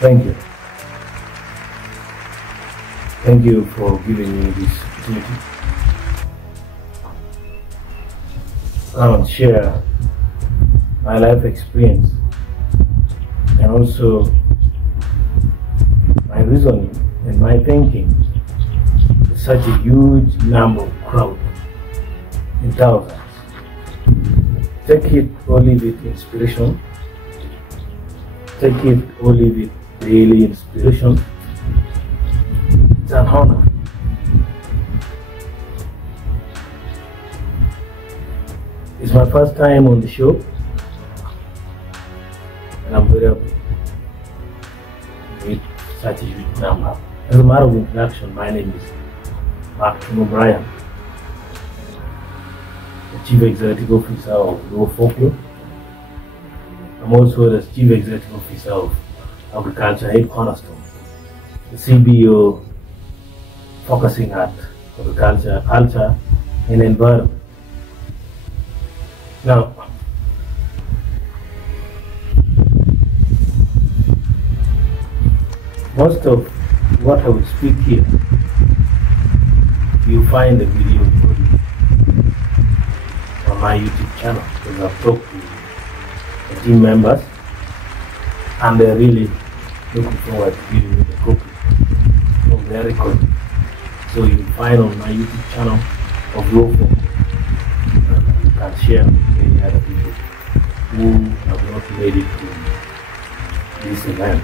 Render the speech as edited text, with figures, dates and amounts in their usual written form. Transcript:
Thank you. Thank you for giving me this opportunity. I want to share my life experience and also my reasoning and my thinking with such a huge number of crowd in thousands. Take it or leave it inspiration. Take it or leave it daily inspiration. It's an honor. It's my first time on the show, and I'm very happy with such a huge number. As a matter of introduction, my name is Acholi, the Chief Executive Officer of Law Folklore. I'm also the Chief Executive Officer of Agriculture 8 Cornerstone, the CBO focusing at agriculture, culture, and environment. Now, most of what I will speak here, you find the video on my YouTube channel, because I've talked to the team members and they're really looking forward to giving me the copy of their recording. So you'll find on my YouTube channel of Law Folklore. You can share with any other people who have not made it to this event.